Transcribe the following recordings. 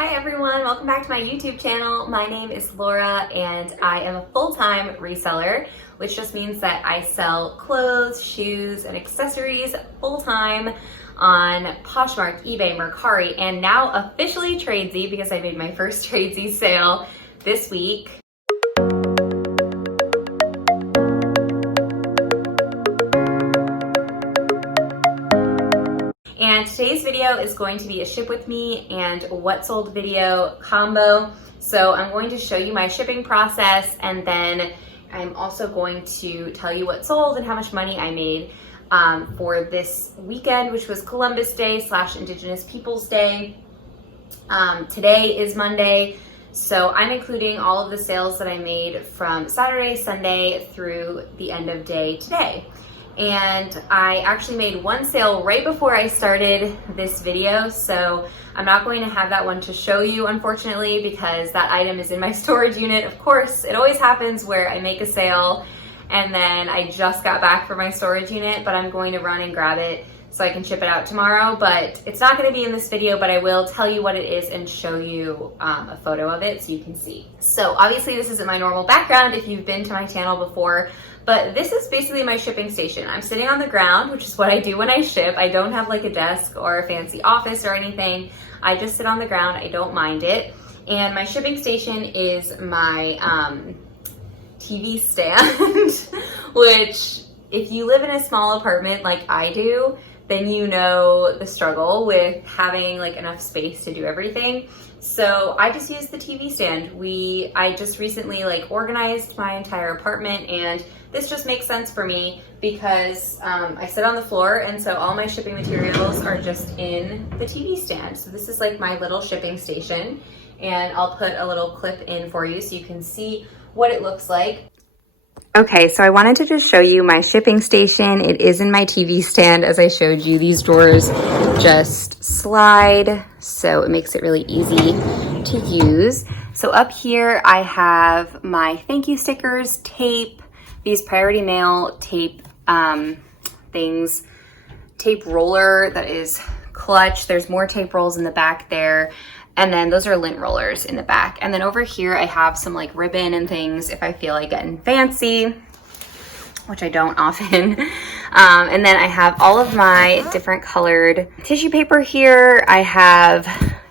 Hi everyone, welcome back to my YouTube channel. My name is Laura and I am a full-time reseller, which just means that I sell clothes, shoes, and accessories full-time on Poshmark, eBay, Mercari, and now officially Tradesy because I made my first Tradesy sale this week. And today's video is going to be a ship with me and what sold video combo. So I'm going to show you my shipping process, and then I'm also going to tell you what sold and how much money I made for this weekend, which was Columbus Day / Indigenous Peoples Day. Today is Monday, so I'm including all of the sales that I made from Saturday, Sunday through the end of day today. And I actually made one sale right before I started this video, so I'm not going to have that one to show you, unfortunately, because that item is in my storage unit. Of course, it always happens where I make a sale and then I just got back from my storage unit, but I'm going to run and grab it so I can ship it out tomorrow. But it's not going to be in this video, but I will tell you what it is and show you a photo of it so you can see. So obviously this isn't my normal background if you've been to my channel before, but this is basically my shipping station. I'm sitting on the ground, which is what I do when I ship. I don't have like a desk or a fancy office or anything. I just sit on the ground. I don't mind it. And my shipping station is my TV stand, which if you live in a small apartment like I do, then you know the struggle with having like enough space to do everything. So I just use the TV stand. I just recently like organized my entire apartment, and this just makes sense for me because I sit on the floor, and so all my shipping materials are just in the TV stand. So this is like my little shipping station, and I'll put a little clip in for you so you can see what it looks like. Okay, so I wanted to just show you my shipping station. It is in my TV stand, as I showed you. These doors just slide, so it makes it really easy to use. So up here, I have my thank you stickers, tape, these priority mail tape things, tape roller that is clutch. There's more tape rolls in the back there. And then those are lint rollers in the back. And then over here, I have some like ribbon and things if I feel like getting fancy, which I don't often. And then I have all of my different colored tissue paper here. I have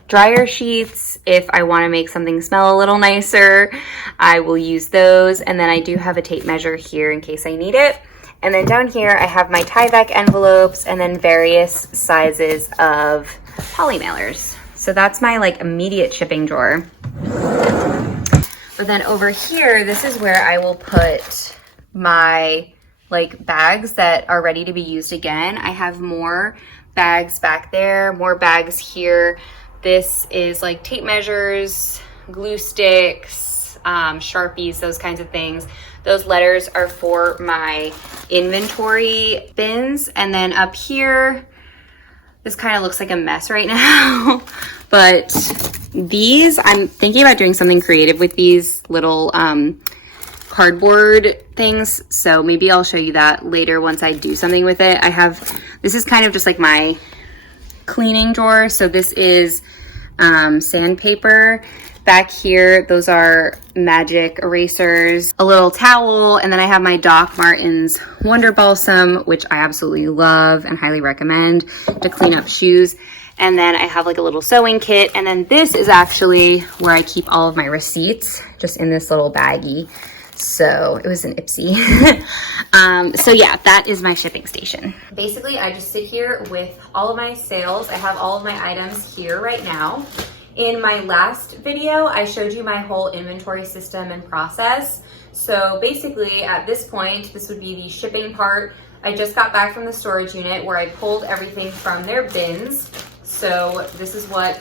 dryer sheets. If I want to make something smell a little nicer, I will use those. And then I do have a tape measure here in case I need it. And then down here, I have my Tyvek envelopes and then various sizes of poly mailers. So that's my like immediate shipping drawer. But then over here, this is where I will put my like bags that are ready to be used again. I have more bags back there, more bags here. This is like tape measures, glue sticks, Sharpies, those kinds of things. Those letters are for my inventory bins. And then up here, this kind of looks like a mess right now, but these, I'm thinking about doing something creative with these little cardboard things. So maybe I'll show you that later once I do something with it. This is kind of just like my cleaning drawer. So this is sandpaper. Back here, those are magic erasers, a little towel, and then I have my Doc Martens Wonder Balsam, which I absolutely love and highly recommend to clean up shoes. And then I have like a little sewing kit. And then this is actually where I keep all of my receipts, just in this little baggie. So it was an Ipsy. So yeah, that is my shipping station. Basically, I just sit here with all of my sales. I have all of my items here right now. In my last video, I showed you my whole inventory system and process. So basically at this point, this would be the shipping part. I just got back from the storage unit where I pulled everything from their bins. So this is what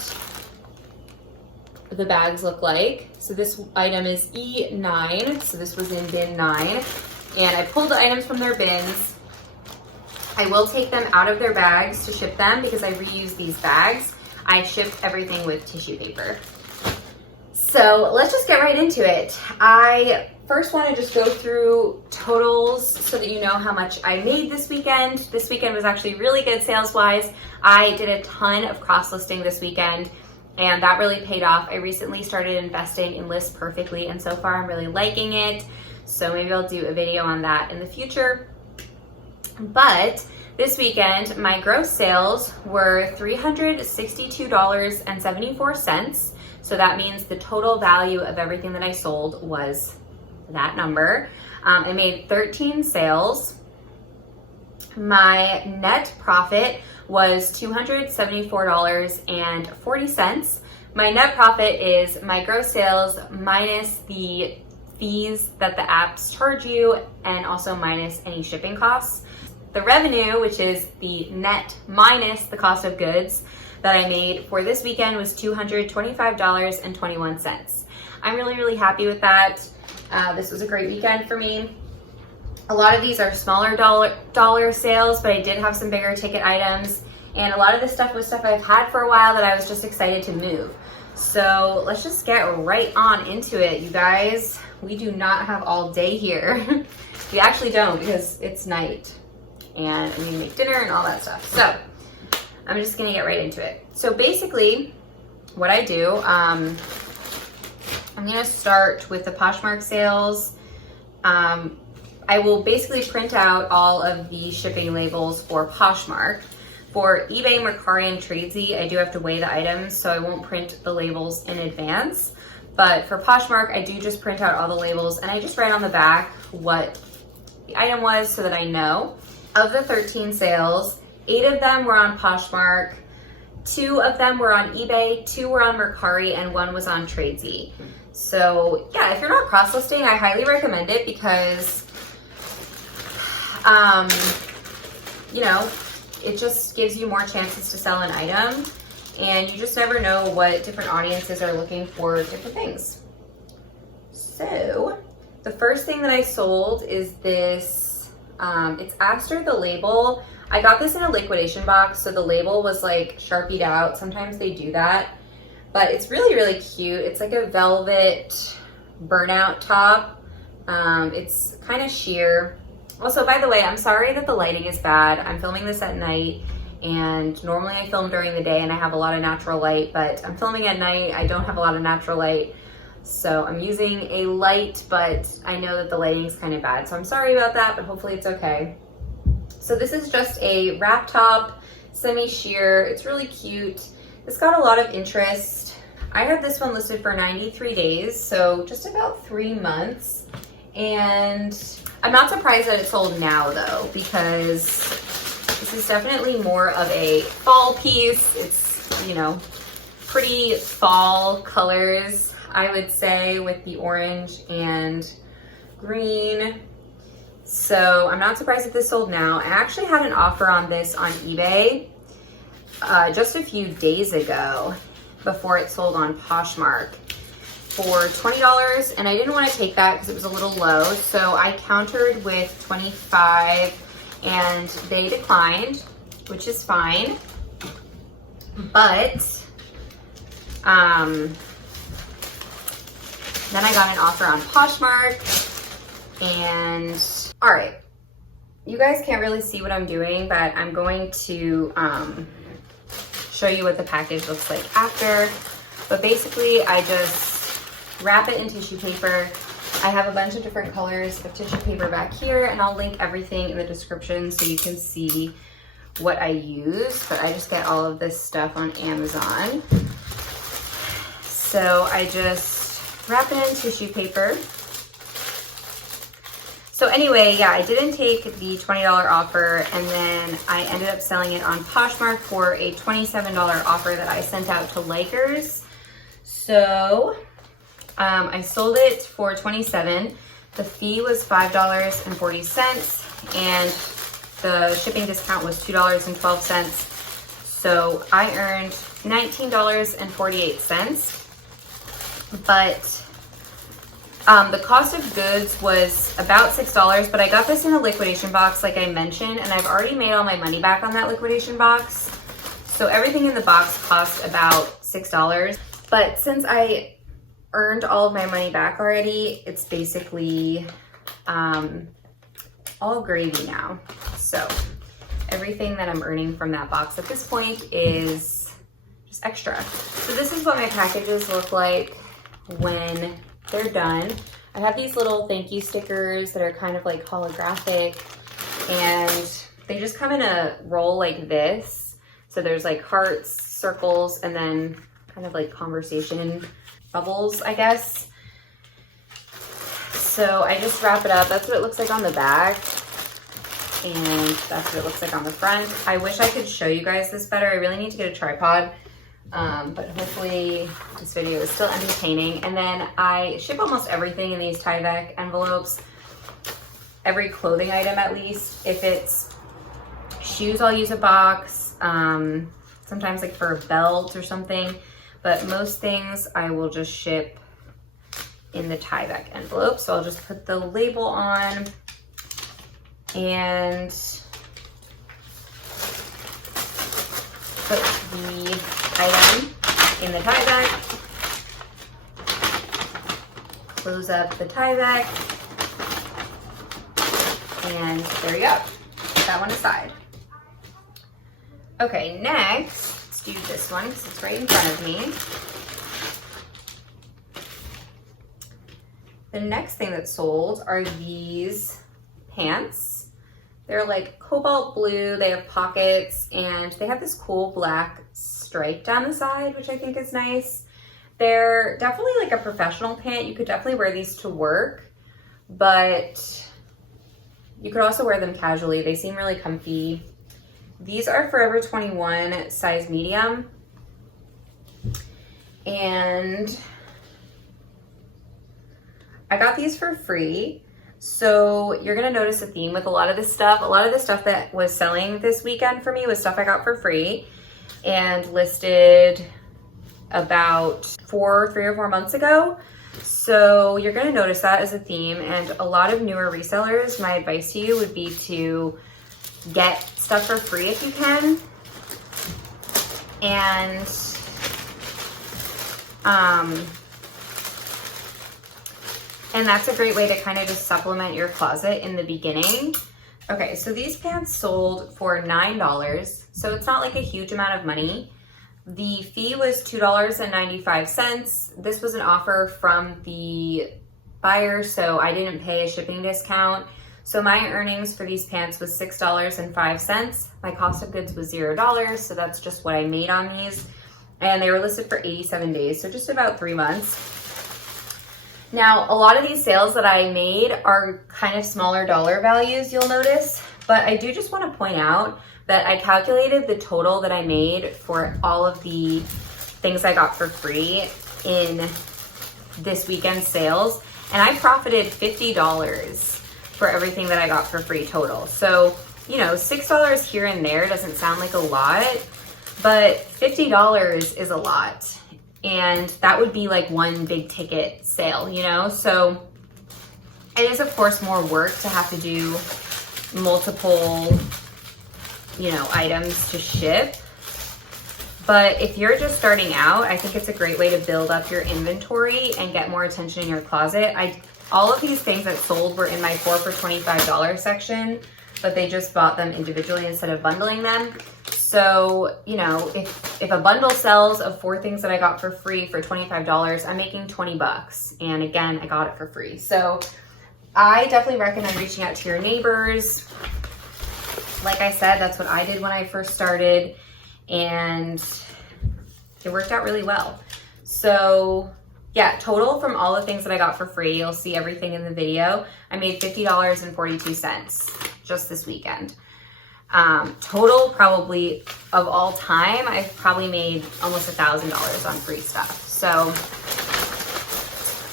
the bags look like. So this item is E9. So this was in bin 9. And I pulled the items from their bins. I will take them out of their bags to ship them because I reuse these bags. I shipped everything with tissue paper. So let's just get right into it. I first want to just go through totals so that you know how much I made this weekend. This weekend was actually really good sales-wise. I did a ton of cross-listing this weekend. and that really paid off. I recently started investing in List Perfectly, and so far I'm really liking it. So maybe I'll do a video on that in the future. But this weekend, my gross sales were $362.74. So that means the total value of everything that I sold was that number. I made 13 sales. My net profit was $274.40. My net profit is my gross sales minus the fees that the apps charge you and also minus any shipping costs. The revenue, which is the net minus the cost of goods that I made for this weekend, was $225.21. I'm really happy with that. This was a great weekend for me. A lot of these are smaller dollar sales, but I did have some bigger ticket items. And a lot of this stuff was stuff I've had for a while that I was just excited to move. So let's just get right on into it, you guys. We do not have all day here. We actually don't, because it's night and I need to make dinner and all that stuff. So I'm just gonna get right into it. So basically what I do, I'm gonna start with the Poshmark sales. I will basically print out all of the shipping labels for Poshmark. For eBay, Mercari, and Tradesy, I do have to weigh the items, so I won't print the labels in advance. But for Poshmark, I do just print out all the labels, and I just write on the back what the item was so that I know. Of the 13 sales, 8 of them were on Poshmark, 2 of them were on eBay, 2 were on Mercari, and 1 was on Tradesy. So yeah, if you're not cross-listing, I highly recommend it because, you know, it just gives you more chances to sell an item, and you just never know what different audiences are looking for different things. So the first thing that I sold is this, it's Aster the label. I got this in a liquidation box, so the label was like Sharpied out. Sometimes they do that, but it's really cute. It's like a velvet burnout top. It's kind of sheer. Also, by the way, I'm sorry that the lighting is bad. I'm filming this at night, and normally I film during the day and I have a lot of natural light, but I'm filming at night. I don't have a lot of natural light, so I'm using a light, but I know that the lighting is kind of bad. So I'm sorry about that, but hopefully it's okay. So this is just a wrap top, semi-sheer. It's really cute. It's got a lot of interest. I had this one listed for 93 days, so just about 3 months. And I'm not surprised that it sold now though, because this is definitely more of a fall piece. It's, you know, pretty fall colors, I would say, with the orange and green. So I'm not surprised that this sold now. I actually had an offer on this on eBay just a few days ago before it sold on Poshmark for $20, and I didn't want to take that because it was a little low, so I countered with $25 and they declined, which is fine. But then I got an offer on Poshmark, and all right, you guys can't really see what I'm doing, but I'm going to show you what the package looks like after. But basically I just wrap it in tissue paper. I have a bunch of different colors of tissue paper back here, and I'll link everything in the description so you can see what I use, but I just get all of this stuff on Amazon. So I just wrap it in tissue paper. So anyway, yeah, I didn't take the $20 offer, and then I ended up selling it on Poshmark for a $27 offer that I sent out to Likers. So I sold it for $27. The fee was $5.40, and the shipping discount was $2.12. So I earned $19.48. But the cost of goods was about $6, but I got this in a liquidation box, like I mentioned, and I've already made all my money back on that liquidation box. So everything in the box cost about $6. But since I earned all of my money back already, it's basically all gravy now. So everything that I'm earning from that box at this point is just it's extra. So this is what my packages look like when they're done. I have these little thank you stickers that are kind of like holographic, and they just come in a roll like this. So there's like hearts, circles, and then kind of like conversation bubbles, I guess. So I just wrap it up. That's what it looks like on the back, and that's what it looks like on the front. I wish I could show you guys this better. I really need to get a tripod, but hopefully this video is still entertaining. And then I ship almost everything in these Tyvek envelopes, every clothing item at least. If it's shoes, I'll use a box, sometimes like for a belt or something, but most things I will just ship in the Tyvek envelope. So I'll just put the label on and put the item in the Tyvek, close up the Tyvek, and there you go. Put that one aside. Okay, next, let's do this one because it's right in front of me. The next thing that's sold are these pants. They're like cobalt blue, they have pockets, and they have this cool black stripe down the side, which I think is nice. They're definitely like a professional pant. You could definitely wear these to work, but you could also wear them casually. They seem really comfy. These are Forever 21 size medium, and I got these for free. So you're gonna notice a theme with a lot of this stuff. A lot of the stuff that was selling this weekend for me was stuff I got for free and listed about 3 or 4 months ago. So you're gonna notice that as a theme, and a lot of newer resellers, my advice to you would be to get stuff for free if you can. And that's a great way to kind of just supplement your closet in the beginning. Okay, so these pants sold for $9, so it's not like a huge amount of money. The fee was $2.95. This was an offer from the buyer, so I didn't pay a shipping discount. So my earnings for these pants was $6.05. My cost of goods was $0, so that's just what I made on these. And they were listed for 87 days, so just about 3 months. Now, a lot of these sales that I made are kind of smaller dollar values, you'll notice, but I do just want to point out that I calculated the total that I made for all of the things I got for free in this weekend's sales, and I profited $50 for everything that I got for free total. So, you know, $6 here and there doesn't sound like a lot, but $50 is a lot. And that would be like one big ticket sale, you know? So it is of course more work to have to do multiple, you know, items to ship. But if you're just starting out, I think it's a great way to build up your inventory and get more attention in your closet. All of these things that sold were in my 4 for $25 section, but they just bought them individually instead of bundling them. So, you know, if a bundle sells of 4 things that I got for free for $25, I'm making 20 bucks. And again, I got it for free. So I definitely recommend reaching out to your neighbors. Like I said, that's what I did when I first started, and it worked out really well. So yeah, total from all the things that I got for free, you'll see everything in the video, I made $50.42 just this weekend. Total probably of all time, I've probably made almost $1,000 on free stuff. So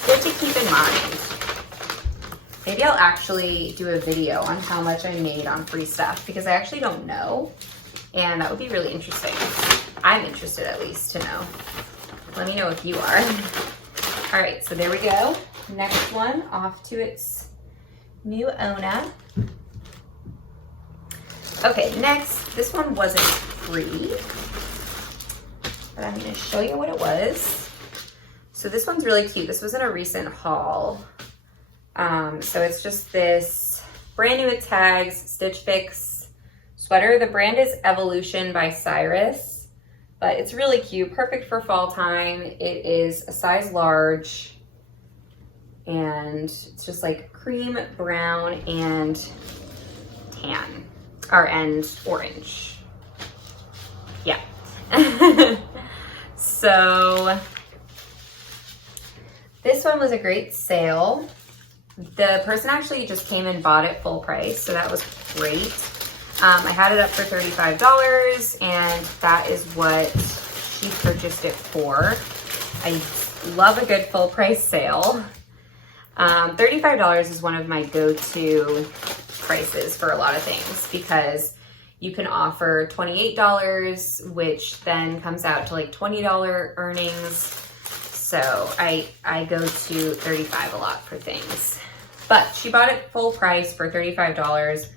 good to keep in mind. Maybe I'll actually do a video on how much I made on free stuff, because I actually don't know, and that would be really interesting. I'm interested at least to know. Let me know if you are. All right, so there we go. Next one, off to its new owner. Okay, next, this one wasn't free, but I'm gonna show you what it was. So this one's really cute. This was in a recent haul. So it's just this brand new with tags, Stitch Fix sweater. The brand is Evolution by Cyrus. but it's really cute, perfect for fall time. It is a size large, and it's just like cream, brown, and tan, and orange. Yeah. So this one was a great sale. The person actually just came and bought it full price, so that was great. I had it up for $35, and that is what she purchased it for. I love a good full price sale. $35 is one of my go-to prices for a lot of things, because you can offer $28, which then comes out to like $20 earnings. So I go to $35 a lot for things. But she bought it full price for $35.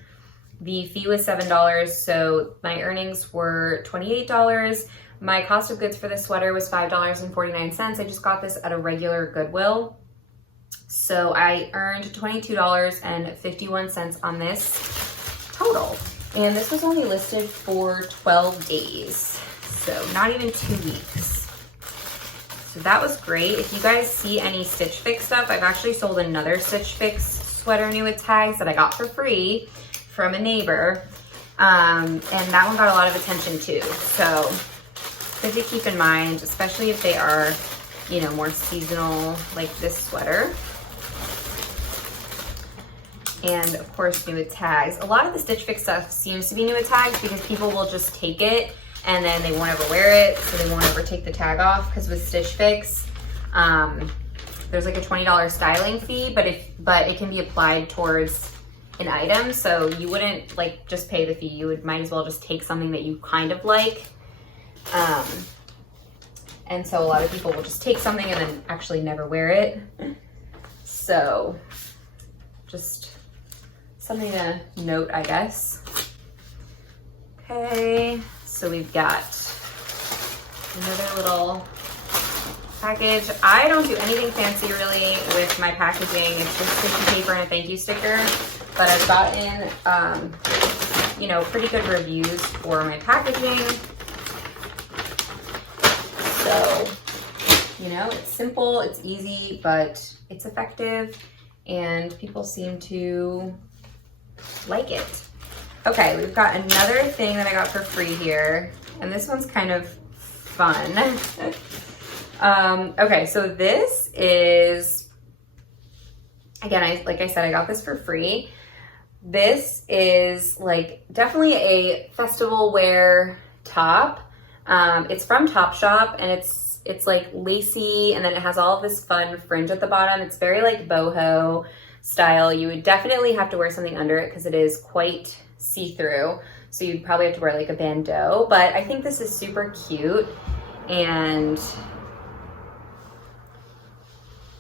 The fee was $7, so my earnings were $28. My cost of goods for this sweater was $5.49. I just got this at a regular Goodwill. So I earned $22.51 on this total. And this was only listed for 12 days, so not even 2 weeks. So that was great. If you guys see any Stitch Fix stuff, I've actually sold another Stitch Fix sweater new with tags that I got for free from a neighbor. And that one got a lot of attention too. So good to keep in mind, especially if they are, you know, more seasonal, like this sweater. And of course, new with tags. A lot of the Stitch Fix stuff seems to be new with tags because people will just take it and then they won't ever wear it, so they won't ever take the tag off. Because with Stitch Fix, there's like a $20 styling fee, but it can be applied towards an item, so you wouldn't like just pay the fee. You might as well just take something that you kind of like. And so a lot of people will just take something and then actually never wear it. So just something to note, I guess. Okay, so we've got another little package. I don't do anything fancy really with my packaging. It's just tissue paper and a thank you sticker, but I've gotten, you know, pretty good reviews for my packaging. So, you know, it's simple, it's easy, but it's effective, and people seem to like it. Okay, we've got another thing that I got for free here, and this one's kind of fun. Okay, so this is, again, like I said, I got this for free. This is like definitely a festival wear top. It's from Topshop, and it's like lacy, and then it has all of this fun fringe at the bottom. It's very like boho style. You would definitely have to wear something under it because it is quite see-through. So you'd probably have to wear like a bandeau, but I think this is super cute, and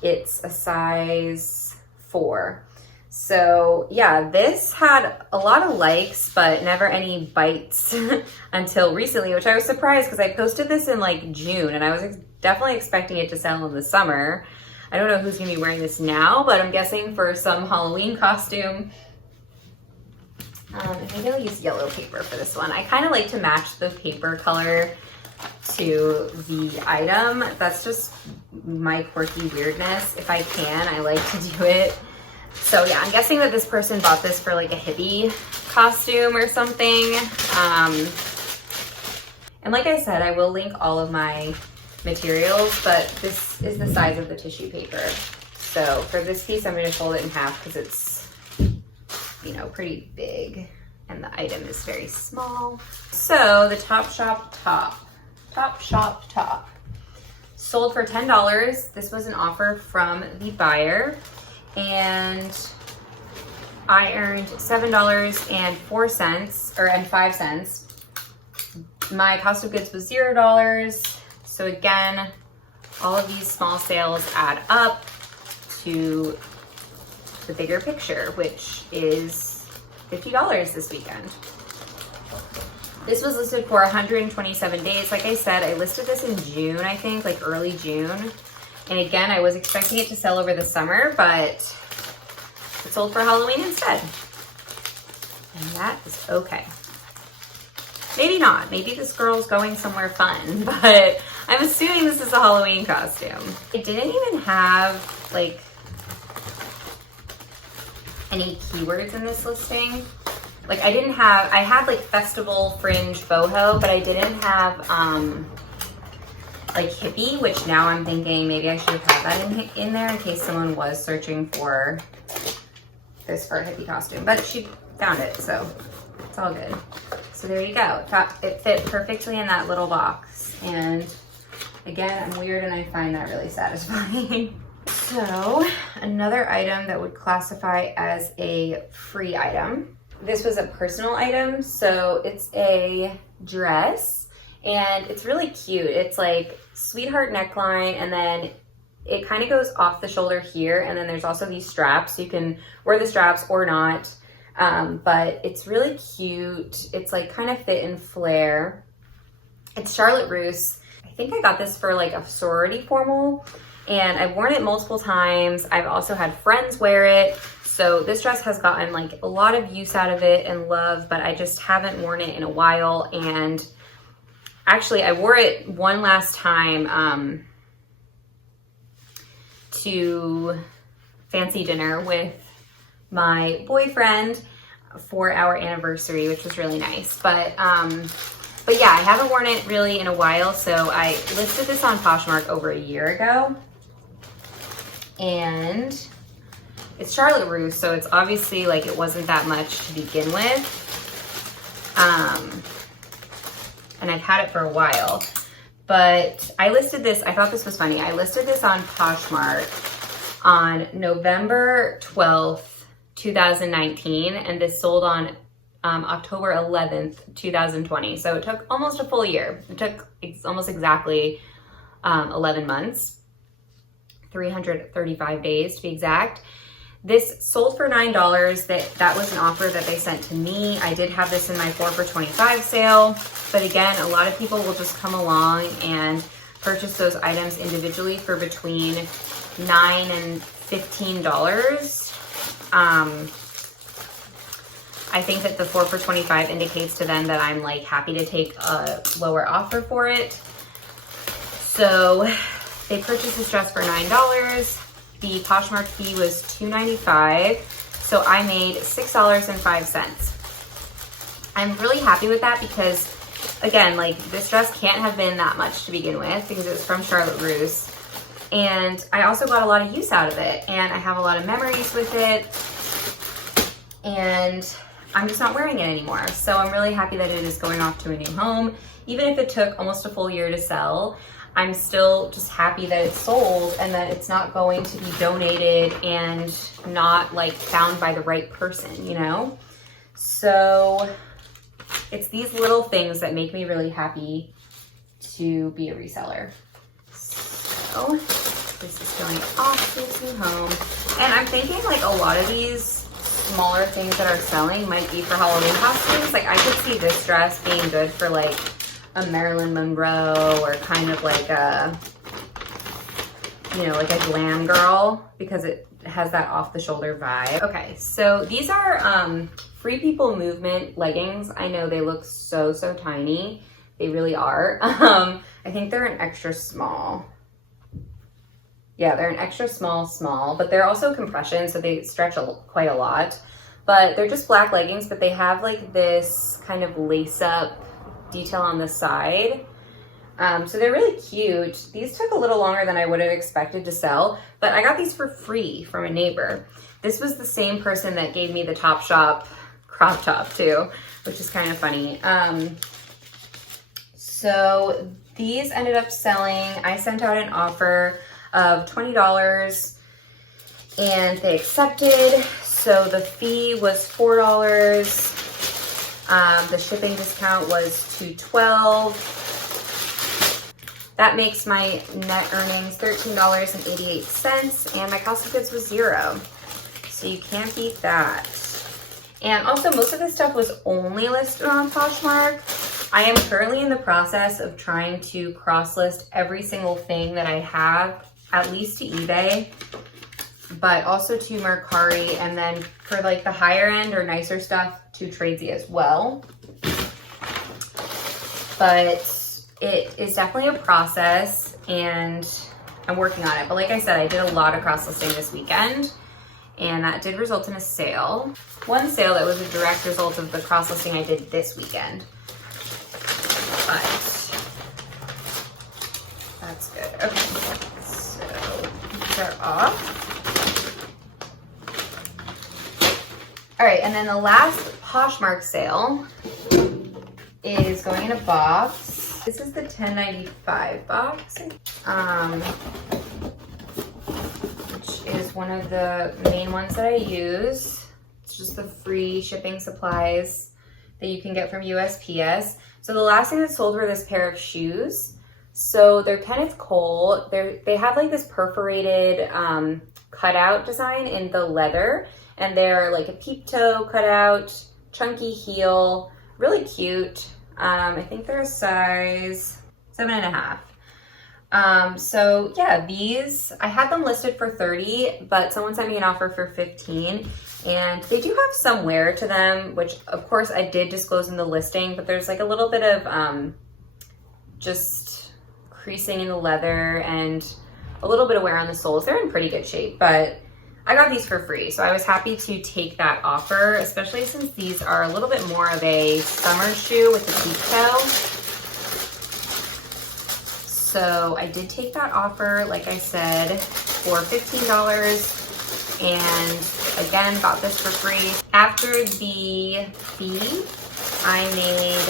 it's a size 4. So yeah, this had a lot of likes, but never any bites until recently, which I was surprised because I posted this in like June, and I was definitely expecting it to sell in the summer. I don't know who's gonna be wearing this now, but I'm guessing for some Halloween costume. Maybe I'll use yellow paper for this one. I kind of like to match the paper color to the item. That's just my quirky weirdness. If I can, I like to do it. So yeah, I'm guessing that this person bought this for like a hippie costume or something. And like I said, I will link all of my materials, but this is the size of the tissue paper. So for this piece, I'm gonna fold it in half because it's, you know, pretty big and the item is very small. So the Topshop top sold for $10. This was an offer from the buyer, and I earned $7.05. My cost of goods was $0. So again, all of these small sales add up to the bigger picture, which is $50 this weekend. This was listed for 127 days. Like I said, I listed this in June, I think, like early June. And again, I was expecting it to sell over the summer, but it sold for Halloween instead. And that is okay. Maybe not. Maybe this girl's going somewhere fun, but I'm assuming this is a Halloween costume. It didn't even have like any keywords in this listing. Like I had like festival fringe boho, but I didn't have like hippie, which now I'm thinking maybe I should have had that in there in case someone was searching for this for a hippie costume, but she found it, so it's all good. So there you go. It fit perfectly in that little box. And again, I'm weird and I find that really satisfying. So another item that would classify as a free item. This was a personal item, so it's a dress and it's really cute. It's like sweetheart neckline and then it kind of goes off the shoulder here, and then there's also these straps. You can wear the straps or not, but it's really cute. It's like kind of fit and flare. It's Charlotte Russe. I think I got this for like a sorority formal, and I've worn it multiple times. I've also had friends wear it. So this dress has gotten like a lot of use out of it and love, but I just haven't worn it in a while. And actually I wore it one last time to fancy dinner with my boyfriend for our anniversary, which was really nice. But yeah, I haven't worn it really in a while. So I listed this on Poshmark over a year ago, and it's Charlotte Russe, so it's obviously like it wasn't that much to begin with. And I've had it for a while, but I listed this, I thought this was funny. I listed this on Poshmark on November 12th, 2019, and this sold on October 11th, 2020. So it took almost a full year. It took almost exactly 11 months, 335 days to be exact. This sold for $9. That was an offer that they sent to me. I did have this in my 4 for $25 sale, but again, a lot of people will just come along and purchase those items individually for between $9 and $15. I think that the 4 for $25 indicates to them that I'm like happy to take a lower offer for it. So they purchased this dress for $9. The Poshmark fee was $2.95, so I made $6.05. I'm really happy with that because, again, like this dress can't have been that much to begin with because it was from Charlotte Russe. And I also got a lot of use out of it, and I have a lot of memories with it, and I'm just not wearing it anymore. So I'm really happy that it is going off to a new home. Even if it took almost a full year to sell, I'm still just happy that it's sold and that it's not going to be donated and not like found by the right person, you know? So it's these little things that make me really happy to be a reseller. So this is going off to its new home. And I'm thinking like a lot of these smaller things that are selling might be for Halloween costumes. Like I could see this dress being good for like a Marilyn Monroe or kind of like a, you know, like a glam girl because it has that off the shoulder vibe. Okay, so these are Free People Movement leggings. I know they look so tiny. They really are. I think they're an extra small. Yeah, they're an extra small, but they're also compression, so they stretch quite a lot. But they're just black leggings, but they have like this kind of lace up detail on the side. So they're really cute. These took a little longer than I would have expected to sell, but I got these for free from a neighbor. This was the same person that gave me the Topshop crop top too, which is kind of funny. So these ended up selling. I sent out an offer of $20 and they accepted. So the fee was $4. The shipping discount was $2.12. That makes my net earnings $13.88, and my cost of goods was $0. So you can't beat that. And also, most of this stuff was only listed on Poshmark. I am currently in the process of trying to cross-list every single thing that I have, at least to eBay, but also to Mercari, and then for like the higher end or nicer stuff to Tradesy as well. but it is definitely a process and I'm working on it. But like I said, I did a lot of cross-listing this weekend and that did result in a sale. One sale that was a direct result of the cross-listing I did this weekend. But that's good. Okay, so these are off. All right, and then the last Poshmark sale is going in a box. This is the $10.95 box, which is one of the main ones that I use. It's just the free shipping supplies that you can get from USPS. So the last thing that sold were this pair of shoes. So they're Kenneth Cole. They have like this perforated cutout design in the leather, and they're like a peep toe cutout, chunky heel, really cute. I think they're a size 7.5. So yeah, these, I had them listed for 30, but someone sent me an offer for 15, and they do have some wear to them, which of course I did disclose in the listing, but there's like a little bit of just creasing in the leather and a little bit of wear on the soles. They're in pretty good shape, but I got these for free, so I was happy to take that offer, especially since these are a little bit more of a summer shoe with the peep toe. So I did take that offer, like I said, for $15, and again, got this for free. After the fee, I made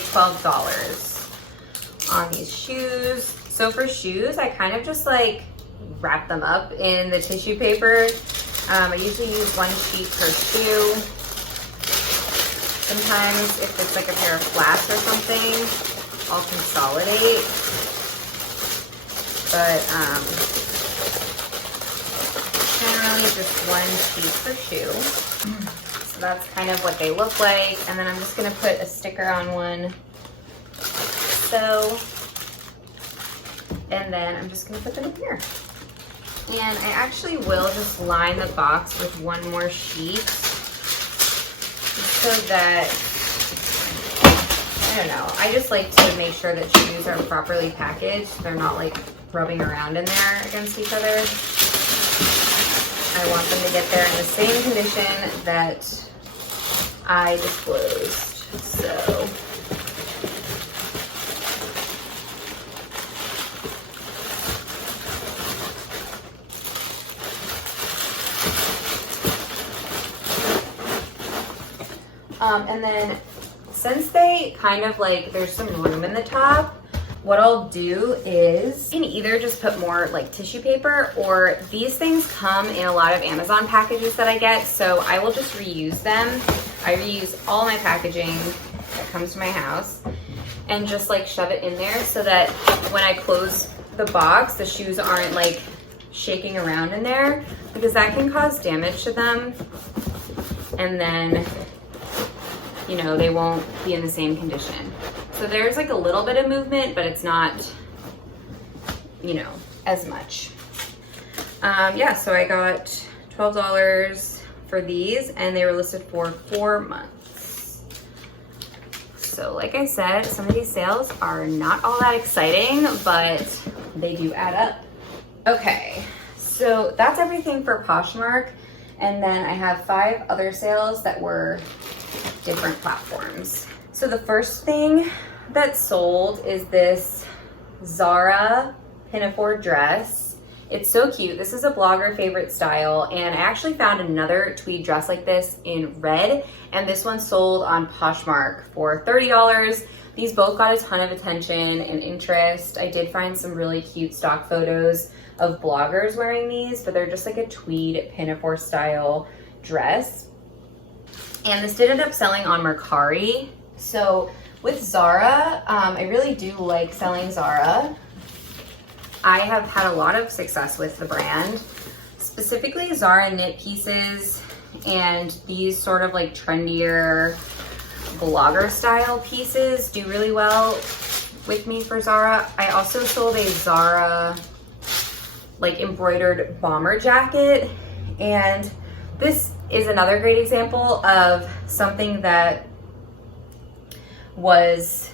$12 on these shoes. So for shoes, I kind of just like wrap them up in the tissue paper. I usually use one sheet per shoe. Sometimes if it's like a pair of flats or something, I'll consolidate. But generally just one sheet per shoe. So that's kind of what they look like. And then I'm just gonna put a sticker on one. So, and then I'm just gonna put them in here. And I actually will just line the box with one more sheet, just so that, I don't know, I just like to make sure that shoes are properly packaged. They're not like rubbing around in there against each other. I want them to get there in the same condition that I disclosed. So and then since they kind of like, there's some room in the top, what I'll do is you can either just put more like tissue paper, or these things come in a lot of Amazon packages that I get, so I will just reuse them. I reuse all my packaging that comes to my house and just like shove it in there so that when I close the box, the shoes aren't like shaking around in there, because that can cause damage to them. And then, you know, they won't be in the same condition. So there's like a little bit of movement, but it's not, you know, as much. Yeah, so I got $12 for these, and they were listed for 4 months. So like I said, some of these sales are not all that exciting, but they do add up. Okay, so that's everything for Poshmark. And then I have 5 other sales that were different platforms. So the first thing that sold is this Zara pinafore dress. It's so cute. This is a blogger favorite style, and I actually found another tweed dress like this in red, and this one sold on Poshmark for $30. These both got a ton of attention and interest. I did find some really cute stock photos of bloggers wearing these, but they're just like a tweed pinafore style dress. And this did end up selling on Mercari. So with Zara, I really do like selling Zara. I have had a lot of success with the brand, specifically Zara knit pieces and these sort of like trendier blogger style pieces do really well with me for Zara. I also sold a Zara like embroidered bomber jacket, and this is another great example of something that was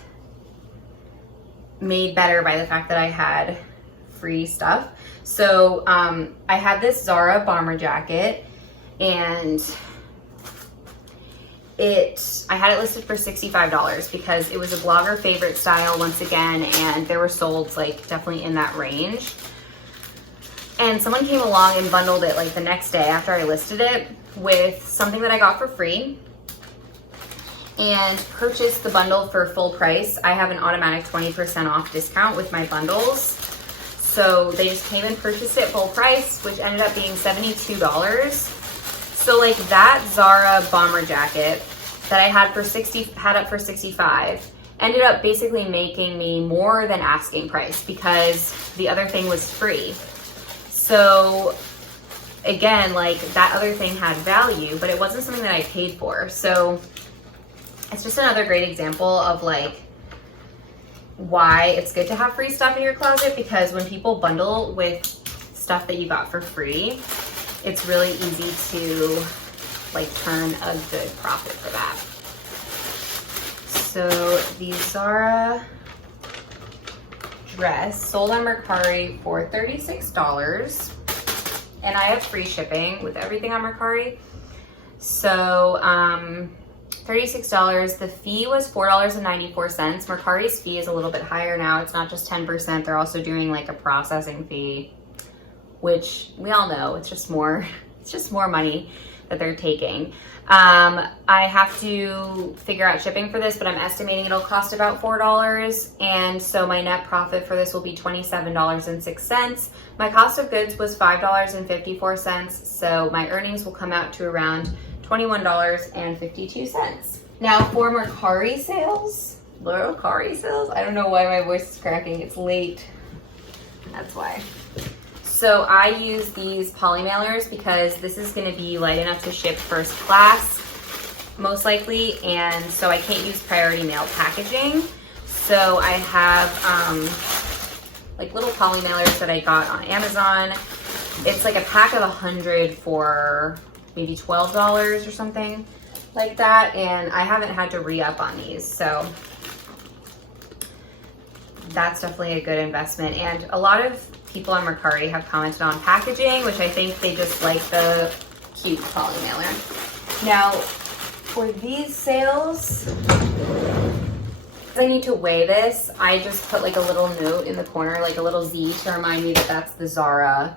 made better by the fact that I had free stuff. So I had this Zara bomber jacket, and I had it listed for $65 because it was a blogger favorite style once again, and there were solds like definitely in that range. And someone came along and bundled it like the next day after I listed it with something that I got for free and purchased the bundle for full price. I have an automatic 20% off discount with my bundles. So they just came and purchased it full price, which ended up being $72. So like that Zara bomber jacket that I had up for 65 ended up basically making me more than asking price because the other thing was free. So again, like that other thing had value, but it wasn't something that I paid for. So it's just another great example of like why it's good to have free stuff in your closet, because when people bundle with stuff that you got for free, it's really easy to like turn a good profit for that. So the Zara dress sold on Mercari for $36, and I have free shipping with everything on Mercari. So $36. The fee was $4.94. Mercari's fee is a little bit higher now. It's not just 10%. They're also doing like a processing fee, which we all know it's just more money that they're taking. I have to figure out shipping for this, but I'm estimating it'll cost about $4. And so my net profit for this will be $27.06. My cost of goods was $5.54. So my earnings will come out to around $21.52. Now for Mercari sales, I don't know why my voice is cracking. It's late. That's why. So I use these poly mailers because this is going to be light enough to ship first class, most likely, and so I can't use priority mail packaging. So I have like little poly mailers that I got on Amazon. It's like a pack of 100 for maybe $12 or something like that, and I haven't had to re-up on these, so that's definitely a good investment. And a lot of people on Mercari have commented on packaging, which I think they just like the cute poly mailer. Now for these sales, because I need to weigh this, I just put like a little note in the corner, like a little Z, to remind me that that's the Zara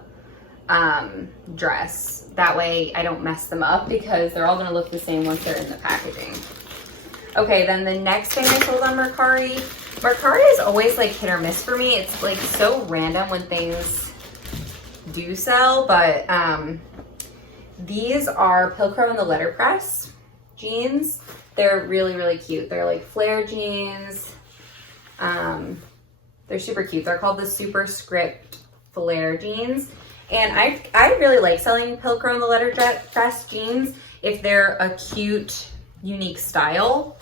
dress. That way I don't mess them up because they're all gonna look the same once they're in the packaging. Okay, then the next thing I sold on Mercari. Mercari is always like hit or miss for me. It's like so random when things do sell, but these are Pilcrow and the Letterpress jeans. They're really, really cute. They're like flare jeans. They're super cute. They're called the Superscript Flare jeans. And I really like selling Pilcrow and the Letterpress jeans if they're a cute, unique style.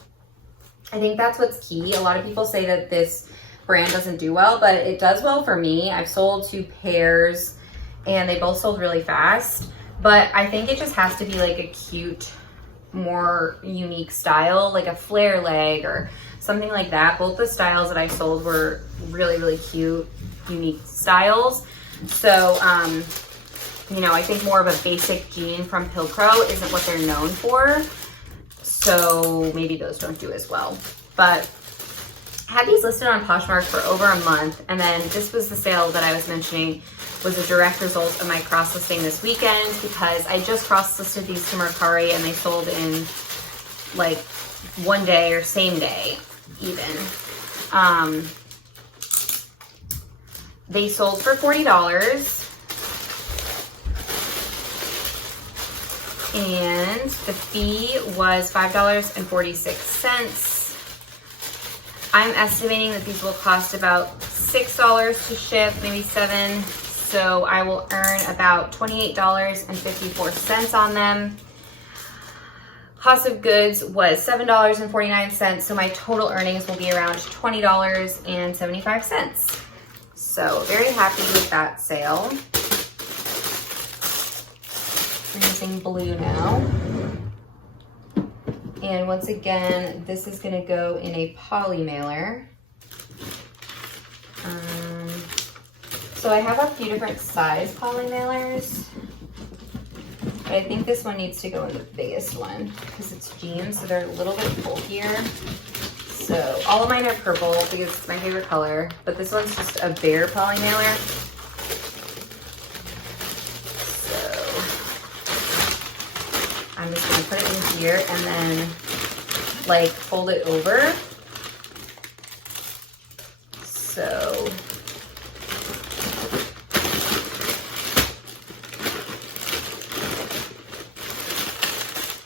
I think that's what's key. A lot of people say that this brand doesn't do well, but it does well for me. I've sold 2 pairs and they both sold really fast, but I think it just has to be like a cute, more unique style, like a flare leg or something like that. Both the styles that I sold were really, really cute, unique styles. So, you know, I think more of a basic jean from Pilcrow isn't what they're known for. So maybe those don't do as well. But I had these listed on Poshmark for over a month. And then this was the sale that I was mentioning was a direct result of my cross-listing this weekend, because I just cross-listed these to Mercari and they sold in like one day or same day even. They sold for $40. And the fee was $5.46. I'm estimating that these will cost about $6 to ship, maybe $7. So I will earn about $28.54 on them. Cost of goods was $7.49. So my total earnings will be around $20.75. So very happy with that sale. I'm using blue now. And once again, this is gonna go in a poly mailer. So I have a few different size poly mailers, but I think this one needs to go in the biggest one because it's jeans, so they're a little bit bulkier. So all of mine are purple because it's my favorite color, but this one's just a bare poly mailer. So I'm just gonna put it in here and then like fold it over. So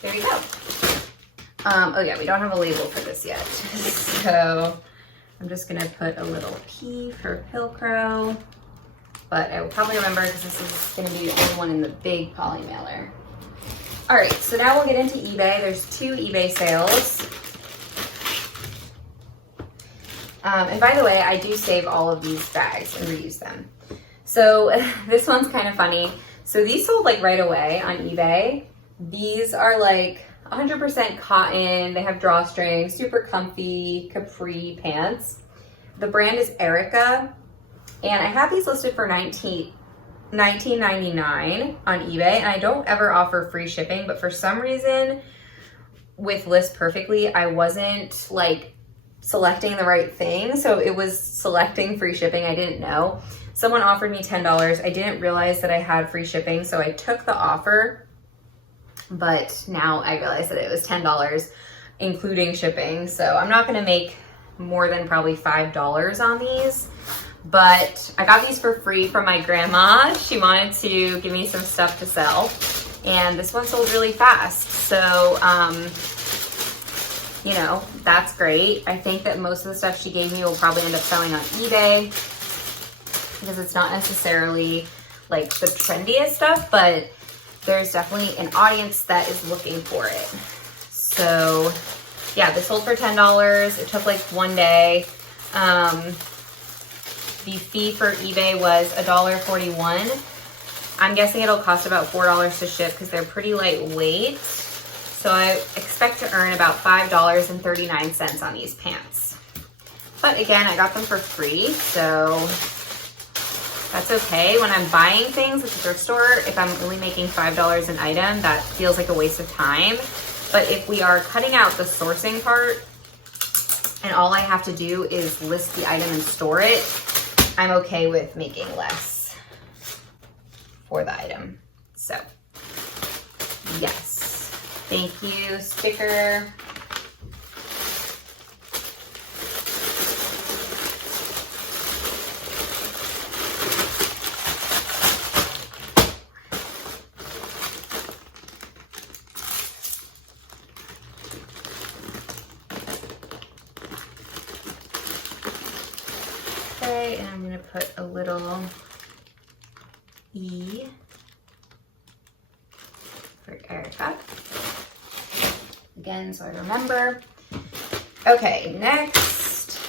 there you go. Oh yeah, we don't have a label for this yet. So I'm just gonna put a little P for Pilcrow, but I will probably remember because this is gonna be the only one in the big poly mailer. All right, so now we'll get into eBay. There's 2 eBay sales. And by the way, I do save all of these bags and reuse them. So this one's kind of funny. So these sold like right away on eBay. These are like 100% cotton. They have drawstrings, super comfy capri pants. The brand is Erica. And I have these listed for $19.99 on eBay. And I don't ever offer free shipping, but for some reason with List Perfectly, I wasn't like selecting the right thing. So it was selecting free shipping. I didn't know. Someone offered me $10. I didn't realize that I had free shipping. So I took the offer, but now I realize that it was $10 including shipping. So I'm not going to make more than probably $5 on these, but I got these for free from my grandma. She wanted to give me some stuff to sell, and this one sold really fast. So, you know, that's great. I think that most of the stuff she gave me will probably end up selling on eBay because it's not necessarily like the trendiest stuff, but there's definitely an audience that is looking for it. So yeah, this sold for $10. It took like 1 day. The fee for eBay was $1.41. I'm guessing it'll cost about $4 to ship because they're pretty lightweight. So I expect to earn about $5.39 on these pants. But again, I got them for free, so that's okay. When I'm buying things at the thrift store, if I'm only making $5 an item, that feels like a waste of time. But if we are cutting out the sourcing part and all I have to do is list the item and store it, I'm okay with making less for the item. So yes. Thank you, sticker. Okay, and I'm gonna put a little E for Erica. Again, so I remember. Okay, next.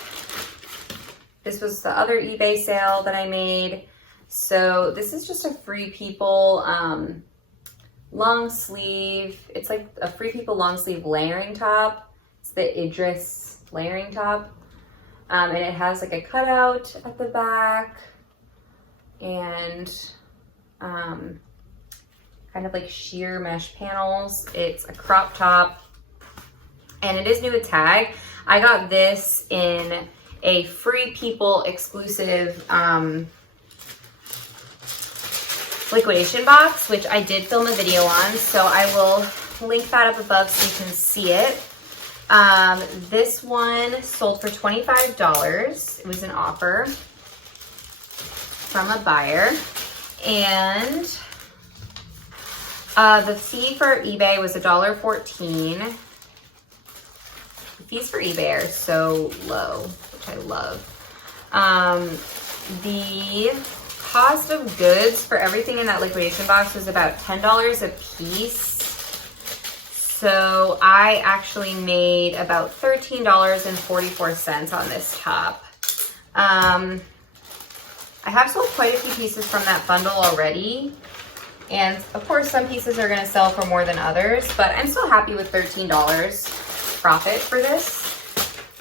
This was the other eBay sale that I made. So this is just a Free People long sleeve. It's like a Free People long sleeve layering top. It's the Idris layering top. And it has like a cutout at the back and kind of like sheer mesh panels. It's a crop top and it is new with tag. I got this in a Free People exclusive liquidation box, which I did film a video on, so I will link that up above so you can see it. This one sold for $25. It was an offer from a buyer, and the fee for eBay was $1.14. The fees for eBay are so low, which I love. The cost of goods for everything in that liquidation box was about $10 a piece. So I actually made about $13.44 on this top. I have sold quite a few pieces from that bundle already. And of course, some pieces are gonna sell for more than others, but I'm still happy with $13 profit for this.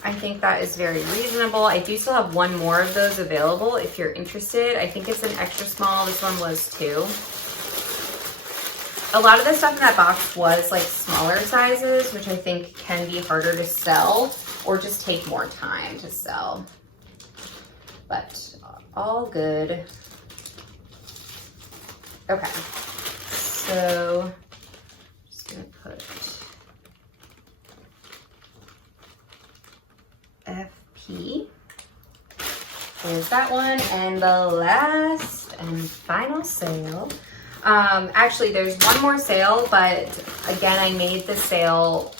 I think that is very reasonable. I do still have one more of those available if you're interested. I think it's an extra small. This one was too. A lot of the stuff in that box was like smaller sizes, which I think can be harder to sell or just take more time to sell. But all good. Okay, so I'm just gonna put FP. There's that one, and the last and final sale. Actually, there's one more sale, but again, I made the sale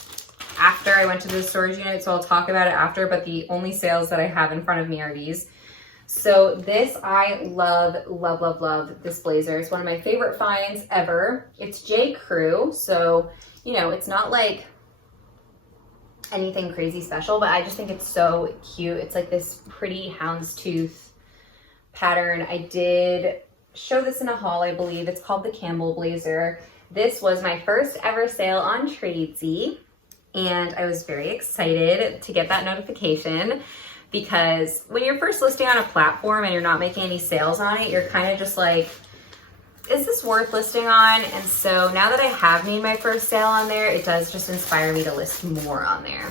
after I went to the storage unit, so I'll talk about it after, but the only sales that I have in front of me are these. So this, I love, love, love, love this blazer. It's one of my favorite finds ever. It's J. Crew, so, you know, it's not like anything crazy special, but I just think it's so cute. It's like this pretty houndstooth pattern. I did show this in a haul, I believe. It's called the Campbell blazer. This was my first ever sale on Tradesy, and I was very excited to get that notification because when you're first listing on a platform and you're not making any sales on it, you're kind of just like, is this worth listing on? And so now that I have made my first sale on there, it does just inspire me to list more on there.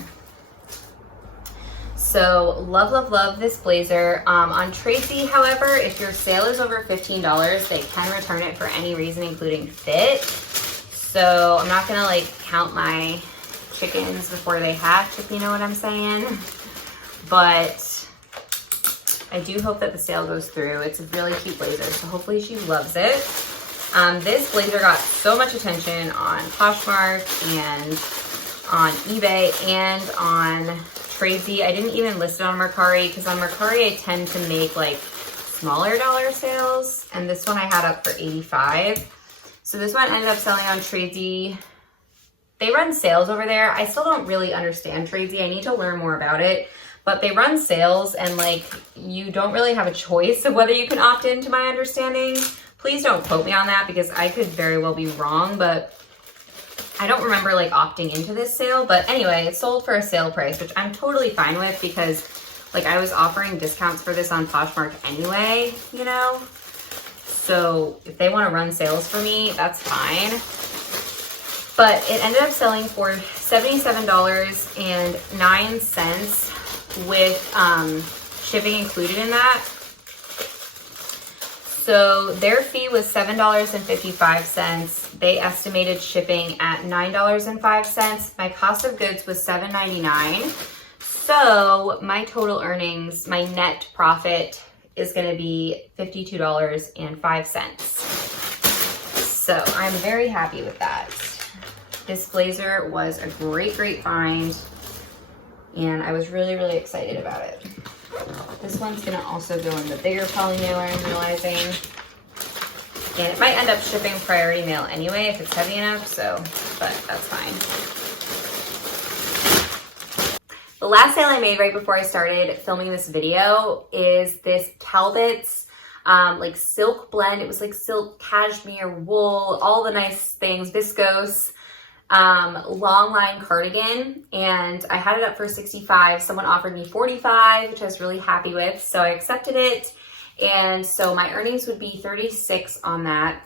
So love, love, love this blazer. On Tradesy, however, if your sale is over $15, they can return it for any reason, including fit. So I'm not gonna like count my chickens before they hatch, if you know what I'm saying. But I do hope that the sale goes through. It's a really cute blazer, so hopefully she loves it. This blazer got so much attention on Poshmark and on eBay and on Tradesy. I didn't even list it on Mercari because on Mercari I tend to make like smaller dollar sales, and this one I had up for $85. So this one ended up selling on Tradesy. They run sales over there. I still don't really understand Tradesy. I need to learn more about it, but they run sales and like you don't really have a choice of whether you can opt in, to my understanding. Please don't quote me on that because I could very well be wrong, but I don't remember like opting into this sale. But anyway, it sold for a sale price, which I'm totally fine with because like I was offering discounts for this on Poshmark anyway, you know? So if they want to run sales for me, that's fine. But it ended up selling for $77.09 with shipping included in that. So their fee was $7.55. They estimated shipping at $9.05. My cost of goods was $7.99. So my total earnings, my net profit is going to be $52.05. So I'm very happy with that. This blazer was a great, great find, and I was really, really excited about it. This one's gonna also go in the bigger poly mailer, I'm realizing. And it might end up shipping priority mail anyway if it's heavy enough, so, but that's fine. The last sale I made right before I started filming this video is this Talbot's like silk blend. It was like silk, cashmere, wool, all the nice things, viscose. Long line cardigan, and I had it up for $65. Someone offered me $45, which I was really happy with, so I accepted it. And so my earnings would be $36 on that,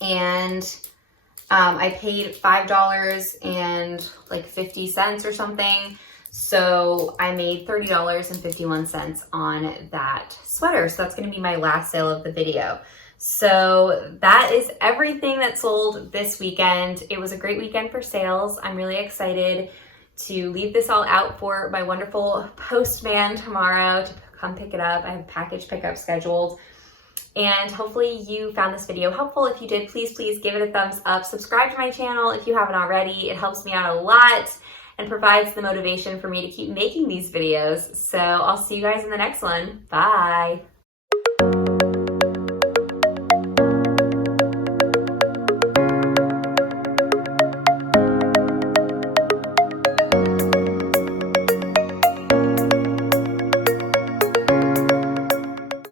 and I paid $5.50 or something. So I made $30.51 on that sweater. So that's going to be my last sale of the video. So that is everything that sold this weekend. It was a great weekend for sales. I'm really excited to leave this all out for my wonderful postman tomorrow to come pick it up. I have package pickup scheduled. And hopefully you found this video helpful. If you did, please, please give it a thumbs up. Subscribe to my channel if you haven't already. It helps me out a lot and provides the motivation for me to keep making these videos. So I'll see you guys in the next one. Bye.